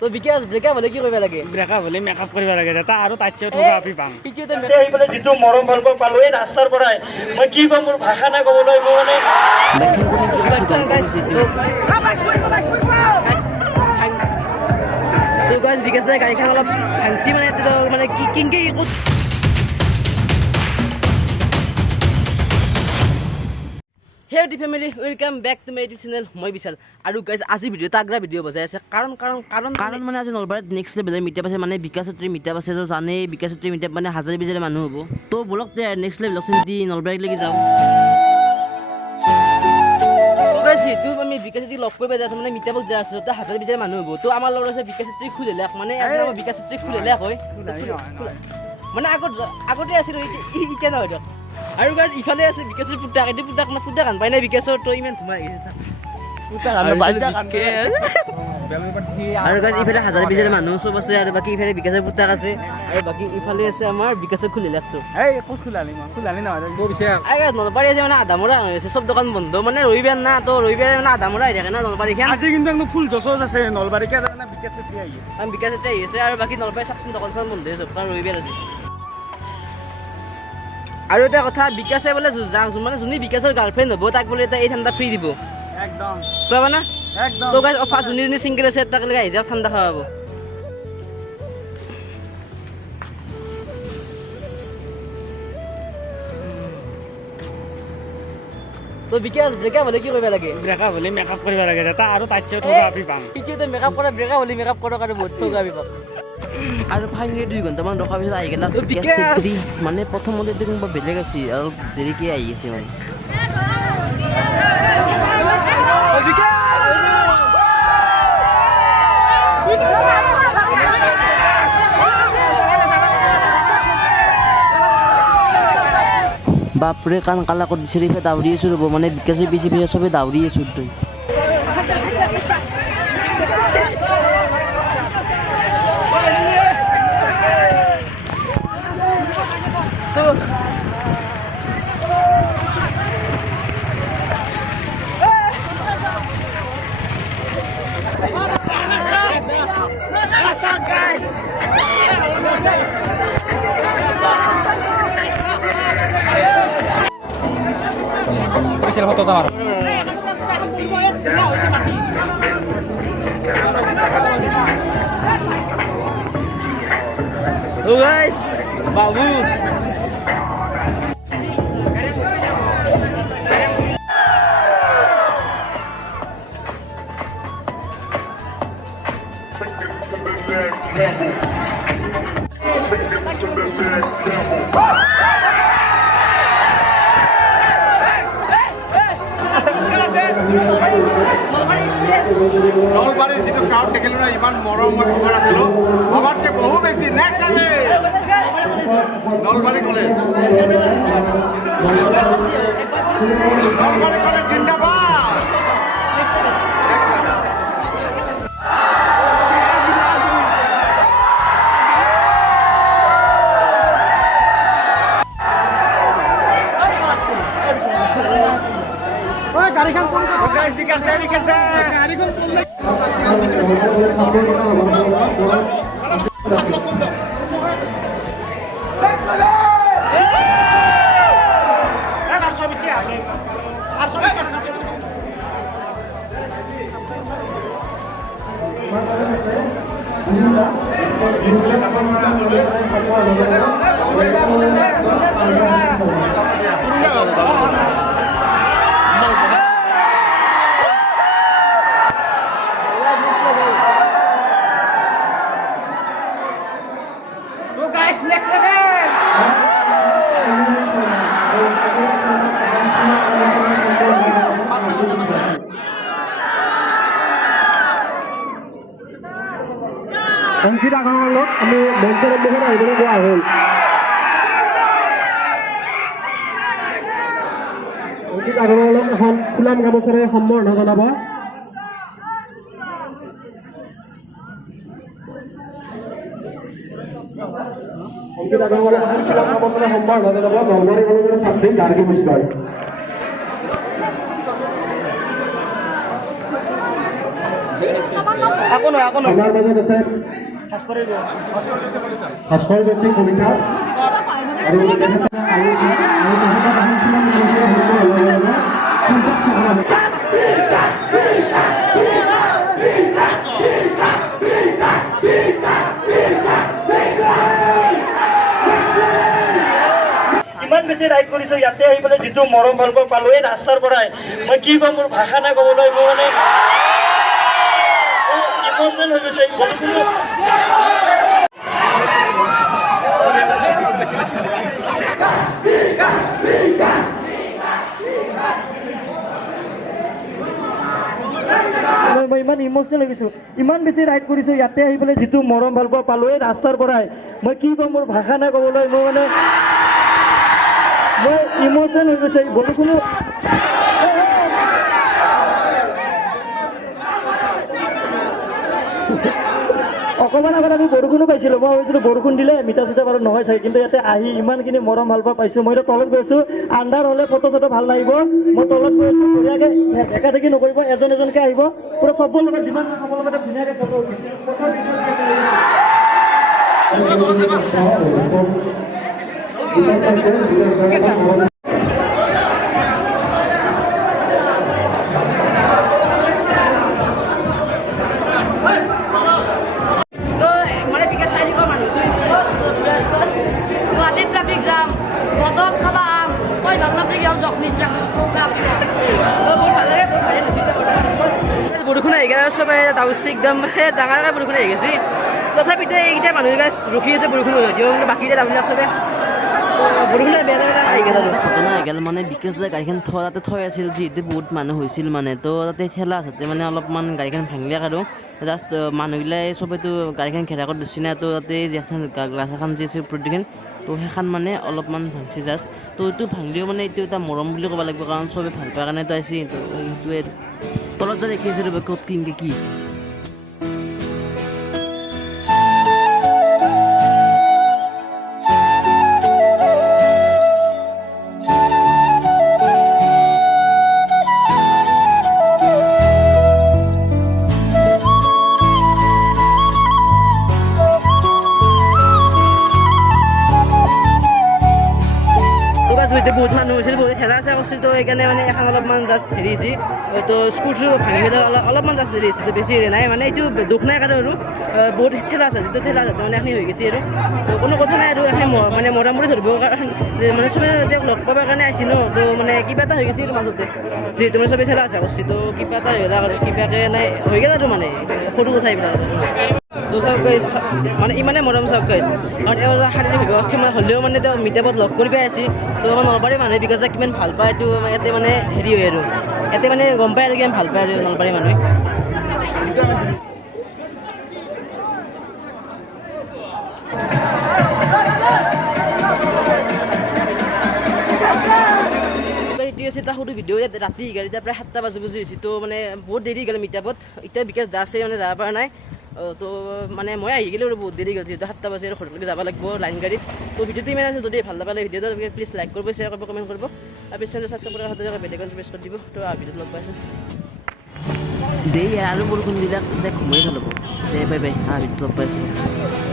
তো বিকাশ ব্ৰেকআপ হলে কি কৰিব লাগে? ব্ৰেকআপ হলে মেকআপ কৰিব লাগে যাতে আৰু তাতছেও থকা আপি পাম। এইফালে যিটো মৰম ভাল পাওঁ পালো এই ৰাস্তাৰ পৰাই মই কি কম মোৰ ভাষা নাই ক'বলৈ মই মানে তো গাইজ বিকাশ দাই গাড়ীখন অলপ ভাংচি মানে কি কিংকে Hey family, welcome back to my YouTube channel. মই বিশাল আৰু গাইজ আজি ভিডিও তাগৰা ভিডিও বজাই আছে কাৰণ মানে আজি নলবাৰীত নেক্সট লেভেলৰ মিটআপ আছে মানে বিকাশত্ৰী মিটআপ আছে তো জানে বিকাশত্ৰী মিটআপ মানে হাজাৰে বিজাৰে মানুহ হ'ব তো বলক তে নেক্সট লেভেল অপচন দি নলবাৰীক লাগি যাওঁ তো গাইজ তো আমি বিকাশত্ৰী লক কৰিব যাই আছে মানে মিটআপক যাই আছে তো হাজাৰে বিজাৰে মানুহ হ'ব তো আমাৰ লগত আছে বিকাশত্ৰী খুলিলে মানে একদম বিকাশত্ৰী খুলিলে হয় মানে আগতে আছিল ইকে নহয় দিয়ক আৰু গাইজ ইফালে আছে বিকাশৰ পুতাক এটি পুতাক না পুতাক আন পাই নাই বিকাশৰ তো ইমান ধুমাই আহিছে পুতাক আন বাইটা কানকে আৰু গাইজ ইফালে হাজাৰে বিজাৰে মানুহ সব আছে আৰু বাকি ইফালে বিকাশৰ পুতাক আছে আৰু বাকি ইফালে আছে আমাৰ বিকাশৰ খুলি লাগতো এই একো খুলালি নহয় গো বিছে আই নলবাৰী আছে মানে আধামৰা হৈছে সব দোকান বন্ধ মানে ৰবিবাৰ না তো ৰবিবাৰে মানে আধামৰা আহি থাকে না নলবাৰী খান আজি কিন্তু একদম ফুল জছজ আছে নলবাৰী কে না বিকাশতে আহি আছে আমি বিকাশতে আহি আছে আৰু বাকি নলবাৰী সাকচন দোকান সব বন্ধ হৈছে কাৰণ ৰবিবাৰ আছে আৰু এটা কথা বিকাশে বলে মানে যোনি বিকাশৰ গাৰ্লফ্ৰেণ্ড হ'ব তাক বলে এটা এই ঠাণ্ডা ফ্ৰী দিব একদম কবা না একদম তো গাইজ অফাৰ যোনি সিঙ্গেল আছে তাক লাগি আহি যাওক ঠাণ্ডা খাওয়াব তো বিকাশ ব্ৰেকআপ হলে কি কৰিব লাগে? ব্ৰেকআপ হলে মেকআপ কৰিব লাগে যাতে আৰু তাতছেও থকা আপি পাম ইতিতে মেকআপ কৰা ব্ৰেকআপ হলে মেকআপ কৰক আৰু বহুত থকা আমি পাম আৰু ফাইনেলি 2 ঘণ্টামান ৰখাৰ পিছত আহি গেলা বিকাশ মানে প্ৰথমতে দেখোন বেলেগ আছিল আৰু দেৰিকে আহি আছে মানে বাপৰে কাণ কালা কৰি দিছে ৰিফে দাউৰি আছো ৰ'ব মানে বিকাশে বেছি চবে দাউৰি আছো তই বিশাল ফটো দাও Oh guys, babu. নলবাৰীৰ যিটো ক্ৰাউড দেখিলোঁ না ইমান মৰম মই খবৰ আছিলোঁ আমাতকৈ বহু বেছি নেক্সট নলবাৰী কলেজ জিন্দাবাদ গাড়ীখন কোন বিকাশ দে গাড়ীখন কোন next level অংকিত আগৰৱালত আমি মঞ্চৰ মুখত আহিবলৈ কোৱা হ'ল অংকিত আগৰৱালক এখন ফুলাম গামোচাৰে সম্বৰ্ধনা জনাব অংকিত আগৰৱালক এখন ফুলাম গামোচাৰে সম্বৰ্ধনা জনাব নলবাৰী কলেজৰ ছাত্ৰী গাৰ্গী মিশ্ৰই Come on, আমাৰ মাজত আছে ভাস্কৰ ব্যক্তি কবিতা আৰু তেখেতে আৰু তেখেতৰ কিছুমান ইমান বেছি ৰাইড কৰিছো ইয়াতে আহি পেলাই যিটো মৰম ভাল পালো এই ৰাস্তাৰ পৰাই মই কি ক'ম মোৰ ভাষা নাই ক'বলৈ মোৰ মানে ইমোচনেল হৈ গৈছে মই ইমান ইমোচনেল হৈ গৈছোঁ ইমান বেছি ৰাইড কৰিছোঁ ইয়াতে আহি পেলাই যিটো মৰম ভাল পালো এই ৰাস্তাৰ পৰাই মই কি ক'ম মোৰ ভাষা নাই ক'বলৈ মোৰ মানে মই ইমোচনেল হৈ গৈছে বৰষুণো অকণমান আগত আমি বৰষুণো পাইছিলোঁ মই ভাবিছিলোঁ বৰষুণ দিলে মিঠা চিঠা বাৰু নহয় চাগে কিন্তু ইয়াতে আহি ইমানখিনি মৰম ভাল পাইছোঁ মই এতিয়া তলত গৈছোঁ আন্ধাৰ হ'লে ফটো চটো ভাল নাহিব মই তলত গৈ আছোঁ ধুনীয়াকৈ একাঠেকি নকৰিব এজন এজনকৈ আহিব পুৰা চবৰ লগত যিমান চবৰ লগতে ধুনীয়াকৈ ফটো গুৱাহাটীত ট্ৰাফিক জাম বতৰত খাবা আম মই ভাল নাপালে কি জখনি বৰষুণ আহি গেছে চবে ডাউচি একদম ডাঙৰকৈ বৰষুণ আহি গৈছে তথাপিতো এইকেইটা মানুহ গাছ ৰখি আছে বৰষুণ যদিও কিন্তু বাকীকেইটা ডাউবিলাক চবে বৰষুণে বেয়া বেয়া আহি গেল আৰু ঘটনা আহি গ'ল মানে বিকাশ দা গাড়ীখন তাতে থৈ আছিল যিহেতু বহুত মানুহ হৈছিল মানে তো তাতে ঠেলা আছতে মানে অলপমান গাড়ীখন ভাঙিলে আৰু জাষ্ট মানুহগিলাই চবেতো গাড়ীখন ঘেৰা কৰি দিছে না তো তাতে যিখন গ্লাছ এখন যি আছে প্ৰতিখন তো সেইখন মানে অলপমান ভাঙছে জাষ্ট তো এইটো ভাঙিলেও মানে এইটো এটা মৰম বুলি ক'ব লাগিব কাৰণ চবে ভাল পোৱাৰ কাৰণেতো আহিছে তো সেইটোৱে তলত যে দেখি আছোঁ ক'ত ক্লিনকৈ কি হৈছে বহুত মানুহ হৈছিল বহুত ঠেলা চেলা কৰিছিল তো সেইকাৰণে মানে এখন অলপমান জাষ্ট হেৰি হৈছে তো স্কুলটো ভাঙি পেলাই অলপমান জাষ্ট হেৰি হৈছে তো বেছি হেৰি নাই মানে এইটো দুখ নাই কাৰণ আৰু বহুত ঠেলা আছে যিটো ঠেলা আছে মানে এখিনি হৈ গৈছে আৰু তো কোনো কথা নাই আৰু এখিনি মানে মৰাম বুলি ধৰিব কাৰণ মানে চবে তেওঁক লগ পাবৰ কাৰণে আহিছে ন তো মানে কিবা এটা হৈ গৈছে আৰু মাজতে যিহেতু মানে চবে ঠেলা আছে কৰিছে তো কিবা এটা হৈ গ'ল আৰু কিবাকৈ নাই হৈ গ'ল আৰু মানে সৰু কথা এইবিলাক তো চাওক গাইছ মানে ইমানে মৰম চাওক গাইছ কাৰণ এওঁ শাৰীৰিকভাৱে অক্ষম হ'লেও মানে তেওঁ মিটাপত লগ কৰি পাই আছে তো আমাৰ নলবাৰীৰ মানুহে বিকজ কিমান ভাল পায় এইটো ইয়াতে মানে হেৰি হয় আৰু ইয়াতে মানে গম পায় আৰু কিমান ভাল পায় আৰু নলবাৰীৰ মানুহে এটা সৰু ভিডিঅ' ইয়াত ৰাতি 11টাৰ প্ৰায় 7টা বাজি হৈছে তো মানে বহুত দেৰি গ'ল মিটাপত এতিয়া বিকাশ দা আছে মানে যাব পৰা নাই তো মানে মই আহি গ'লোঁ আৰু বহুত দেৰি গ'ল যিহেতু 7টা বাজি আৰু ঘৰলৈকে যাব লাগিব লাইন গাড়ীত তো ভিডিঅ'টো ইমান আছে যদি ভাল নাপালে ভিডিঅ'টো প্লিজ লাইক কৰিব শ্বেয়াৰ কৰিব কমেণ্ট কৰিব আৰু পিছত ছাবস্ক্ৰাইব কৰাৰ হাতত বেলেগত প্ৰেছ কৰি দিব তো ভিডিঅ'ত লগ পাইছোঁ দেই আৰু বৰষুণ দিলে ঘুমাই ভাল হ'ব দে বাই বাই ভিডিঅ'ত লগ পাইছোঁ